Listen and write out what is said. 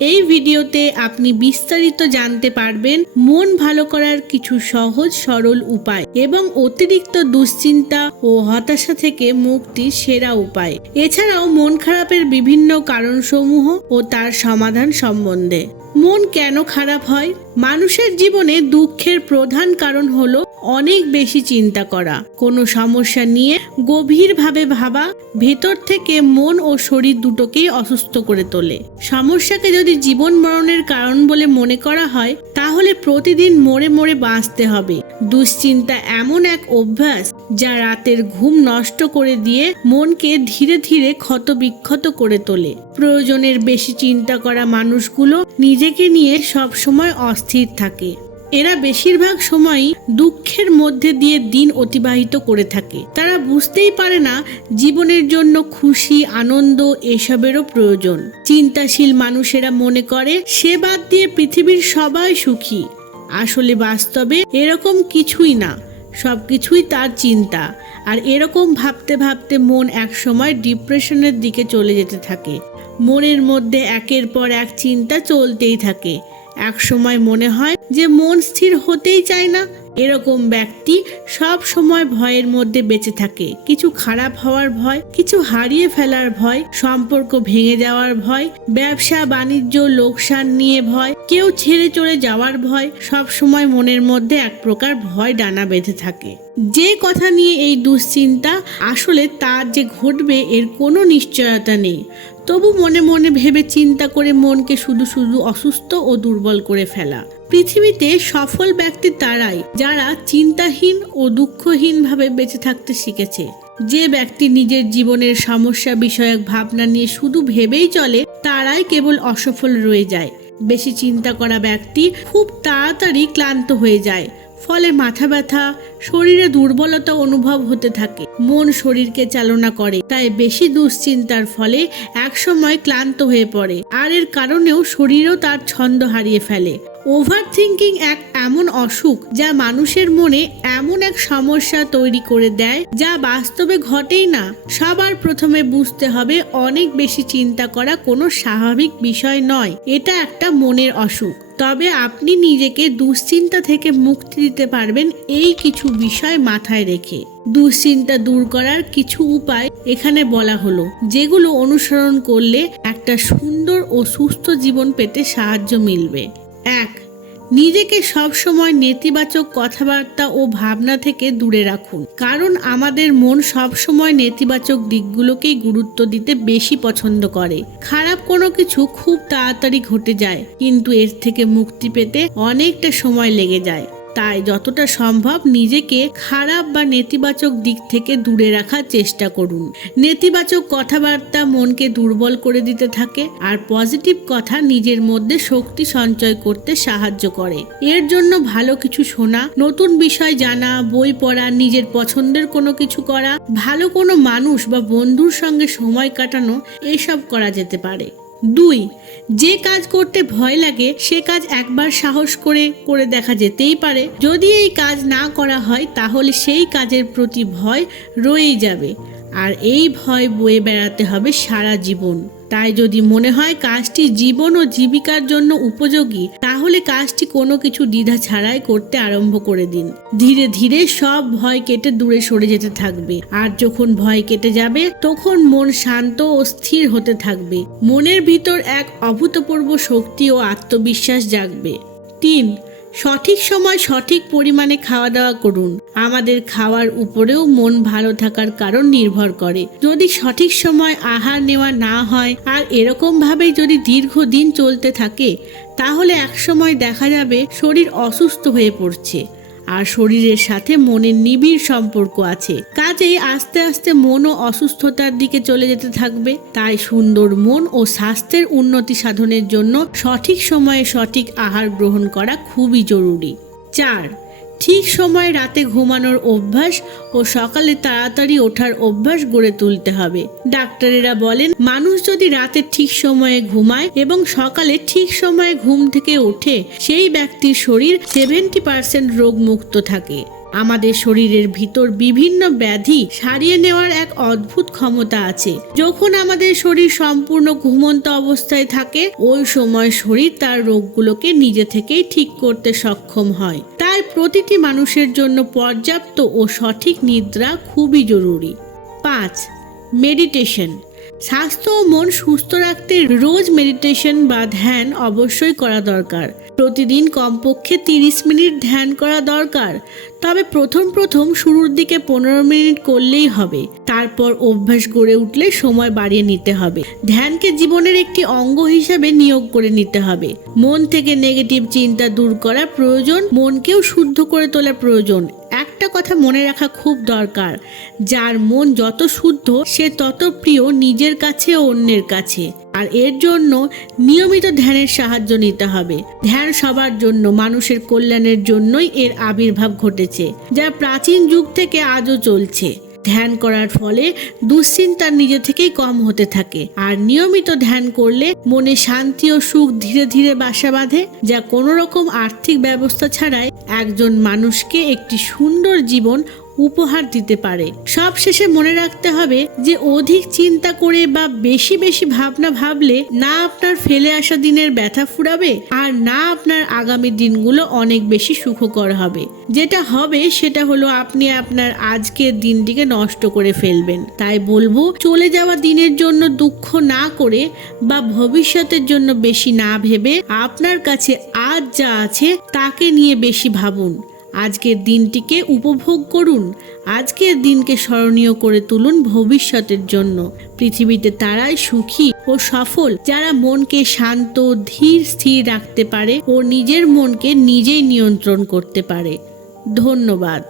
এই ভিডিওতে আপনি বিস্তারিত জানতে পারবেন মন ভালো করার কিছু সহজ সরল উপায় এবং অতিরিক্ত দুশ্চিন্তা ও হতাশা থেকে মুক্তির সেরা উপায়। এছাড়াও মন খারাপের বিভিন্ন কারণসমূহ ও তার সমাধান সম্বন্ধে। মন কেন খারাপ হয়? মানুষের জীবনে দুঃখের প্রধান কারণ হলো অনেক বেশি চিন্তা করা। কোনো সমস্যা নিয়ে গভীরভাবে ভাবা ভেতর থেকে মন ও শরীর দুটোকেই অসুস্থ করে তোলে। সমস্যাকে যদি জীবন মরণের কারণ বলে মনে করা হয় তাহলে প্রতিদিন মরে মরে বাঁচতে হবে। দুশ্চিন্তা এমন এক অভ্যাস যা রাতের ঘুম নষ্ট করে দিয়ে মনকে ধীরে ধীরে ক্ষতবিক্ষত করে তোলে। প্রয়োজনের বেশি চিন্তা করা মানুষগুলো নিজেকে নিয়ে সব সময় অস্থির থাকে। এরা বেশিরভাগ সময়ই দুঃখের মধ্যে দিয়ে দিন অতিবাহিত করে থাকে। তারা বুঝতেই পারে না জীবনের জন্য খুশি আনন্দ এসবেরও প্রয়োজন। চিন্তাশীল মানুষেরা মনে করে সে বাদ দিয়ে পৃথিবীর সবাই সুখী। আসলে বাস্তবে এরকম কিছুই না, সবকিছুই তার চিন্তা। আর এরকম ভাবতে ভাবতে মন একসময় ডিপ্রেশনের দিকে চলে যেতে থাকে। মনের মধ্যে একের পর এক চিন্তা চলতেই থাকে। এক সময় মনে হয় যে মন স্থির হতেই চায় না। এরকম ব্যক্তি সব সময় ভয়ের মধ্যে বেঁচে থাকে। কিছু খারাপ হওয়ার ভয়, কিছু হারিয়ে ফেলার ভয়, সম্পর্ক ভেঙে যাওয়ার ভয়, ব্যবসা বাণিজ্য লোকসান নিয়ে ভয়, কেউ ছেড়ে চলে যাওয়ার ভয়। সব সময় মনের মধ্যে এক প্রকার ভয় ডানা বেঁধে থাকে। যে কথা নিয়ে এই দুশ্চিন্তা, আসলে তার যে ঘটবে এর কোনো নিশ্চয়তা নেই। তবু মনে মনে ভেবে চিন্তা করে মনকে শুধু শুধু অসুস্থ ও দুর্বল করে ফেলা। পৃথিবীতে সফল ব্যক্তি তারাই যারা চিন্তাহীন ও দুঃখহীন ভাবে বেঁচে থাকতে শিখেছে। যে ব্যক্তি নিজের জীবনের সমস্যা বিষয়ক ভাবনা নিয়ে শুধু ভেবেই চলে তারাই কেবল অসফল রয়ে যায়। বেশি চিন্তা করা ব্যক্তি খুব তাড়াতাড়ি ক্লান্ত হয়ে যায়। ফলে মাথা ব্যথা, শরীরে দুর্বলতা অনুভব হতে থাকে। মন শরীরকে চালনা করে, তাই বেশি দুশ্চিন্তার ফলে একসময় ক্লান্ত হয়ে পড়ে। আর এর কারণেও শরীরও তার ছন্দ হারিয়ে ফেলে। ওভার থিঙ্কিং এক এমন অসুখ যা মানুষের মনে এমন এক সমস্যা তৈরি করে দেয় যা বাস্তবে ঘটেই না। সবার প্রথমে বুঝতে হবে অনেক বেশি চিন্তা করা কোনো স্বাভাবিক বিষয় নয়, এটা একটা মনের অসুখ। তবে আপনি নিজেকে দুশ্চিন্তা থেকে মুক্তি দিতে পারবেন এই কিছু বিষয় মাথায় রেখে। দুশ্চিন্তা দূর করার কিছু উপায় এখানে বলা হলো, যেগুলো অনুসরণ করলে একটা সুন্দর ও সুস্থ জীবন পেতে সাহায্য মিলবে। 1. নিজেকে সবসময় নেতিবাচক কথাবার্তা ও ভাবনা থেকে দূরে রাখুন। কারণ আমাদের মন সবসময় নেতিবাচক দিকগুলোকেই গুরুত্ব দিতে বেশি পছন্দ করে। খারাপ কোনো কিছু খুব তাড়াতাড়ি ঘটে যায়, কিন্তু এর থেকে মুক্তি পেতে অনেকটা সময় লেগে যায়। তাই যতটা সম্ভব নিজেকে খারাপ বা নেতিবাচক দিক থেকে দূরে রাখার চেষ্টা করুন। নেতিবাচক কথাবার্তা মনকে দুর্বল করে দিতে থাকে, আর পজিটিভ কথা নিজের মধ্যে শক্তি সঞ্চয় করতে সাহায্য করে। এর জন্য ভালো কিছু শোনা, নতুন বিষয় জানা, বই পড়া, নিজের পছন্দের কোনো কিছু করা, ভালো কোনো মানুষ বা বন্ধুর সঙ্গে সময় কাটানো, এসব করা যেতে পারে। 2. যে কাজ করতে ভয় লাগে সে কাজ একবার সাহস করে দেখা যেতেই পারে। যদি এই কাজ না করা হয় তাহলে সেই কাজের প্রতি ভয় রয়েই যাবে, আর এই ভয় বয়ে বেড়াতে হবে সারা জীবন। তাই যদি মনে হয় কাজটি জীবন ও জীবিকার জন্য উপযোগী তাহলে কাজটি কোনো কিছু দ্বিধা ছাড়াই করতে আরম্ভ করে দিন। ধীরে ধীরে সব ভয় কেটে দূরে সরে যেতে থাকবে, আর যখন ভয় কেটে যাবে তখন মন শান্ত ও স্থির হতে থাকবে। মনের ভিতর এক অভূতপূর্ব শক্তি ও আত্মবিশ্বাস জাগবে। 3. সঠিক সময় সঠিক পরিমাণে খাওয়া দাওয়া করুন। আমাদের খাওয়ার উপরেও মন ভালো থাকার কারণ নির্ভর করে। যদি সঠিক সময় আহার নেওয়া না হয় আর এরকম ভাবে যদি দীর্ঘদিন চলতে থাকে তাহলে একসময় দেখা যাবে শরীর অসুস্থ হয়ে পড়ছে, আর শরীরের সাথে মনের নিবিড় সম্পর্ক আছে। কাজেই আস্তে আস্তে মনও অসুস্থতার দিকে চলে যেতে থাকবে। তাই সুন্দর মন ও স্বাস্থ্যের উন্নতি সাধনের জন্য সঠিক সময়ে সঠিক আহার গ্রহণ করা খুবই জরুরি। 4. ঠিক সময়ে রাতে ঘুমানোর অভ্যাস ও সকালে তাড়াতাড়ি ওঠার অভ্যাস গড়ে তুলতে হবে। ডাক্তারেরা বলেন মানুষ যদি রাতে ঠিক সময়ে ঘুমায় এবং সকালে ঠিক সময়ে ঘুম থেকে ওঠে সেই ব্যক্তির শরীর 70% রোগ মুক্ত থাকে। আমাদের শরীরের ভিতর বিভিন্ন ব্যাধি সারিয়ে নেওয়ার এক অদ্ভুত ক্ষমতা আছে। যখন আমাদের শরীর সম্পূর্ণ ঘুমন্ত অবস্থায় থাকে, ওই সময় শরীর তার রোগগুলোকে নিজে থেকেই ঠিক করতে সক্ষম হয়। তাই প্রতিটি মানুষের জন্য পর্যাপ্ত ও সঠিক নিদ্রা খুবই জরুরি। 5. মেডিটেশন। স্বাস্থ্য ও মন সুস্থ রাখতে রোজ মেডিটেশন বা ধ্যান অবশ্যই করা দরকার। প্রতিদিন কমপক্ষে 30 মিনিট ধ্যান করা দরকার। তবে প্রথম শুরুর দিকে 15 মিনিট করলেই হবে। তারপর অভ্যাস গড়ে উঠলে সময় বাড়িয়ে নিতে হবে। ধ্যানকে জীবনের একটি অঙ্গ হিসাবে নিয়োগ করে নিতে হবে। মন থেকে নেগেটিভ চিন্তা দূর করা প্রয়োজন, মনকেও শুদ্ধ করে তোলা প্রয়োজন। একটা কথা মনে রাখা খুব দরকার, যার মন যত শুদ্ধ সে তত প্রিয় নিজের কাছে ও অন্যের কাছে। আর এর জন্য নিয়মিত ধ্যানের সাহায্য নিতে হবে। ধ্যান সবার জন্য, মানুষের কল্যাণের জন্যই এর আবির্ভাব ঘটেছে, যা প্রাচীন যুগ থেকে আজও চলছে। ধ্যান করার ফলে দুশ্চিন্তা নিজে থেকেই কম হতে থাকে। আর নিয়মিত ধ্যান করলে মনে শান্তি ও সুখ ধীরে ধীরে বাসা বাঁধে, যা কোনো রকম আর্থিক ব্যবস্থা ছাড়াই একজন মানুষকে একটি সুন্দর জীবন উপহার দিতে পারে। সব শেষে মনে রাখতে হবে যে অধিক চিন্তা করে বা বেশি ভাবনা ভাবলে না আপনার ফেলে আসা দিনের ব্যথা ফুরাবে, আর না আপনার আগামী দিনগুলো অনেক বেশি সুখকর হবে। যেটা হবে সেটা হলো আপনি আপনার আজকের দিনটিকে নষ্ট করে ফেলবেন। তাই বলবো, চলে যাওয়া দিনের জন্য দুঃখ না করে বা ভবিষ্যতের জন্য বেশি না ভেবে আপনার কাছে আজ যা আছে তাকে নিয়ে বেশি ভাবুন। আজকের দিনটিকে উপভোগ করুন। আজকের দিনকে স্মরণীয় করে তুলুন ভবিষ্যতের জন্য। পৃথিবীতে তারাই সুখী ও সফল যারা মনকে শান্ত, ধীর, স্থির রাখতে পারে ও নিজের মনকে নিজেই নিয়ন্ত্রণ করতে পারে। ধন্যবাদ।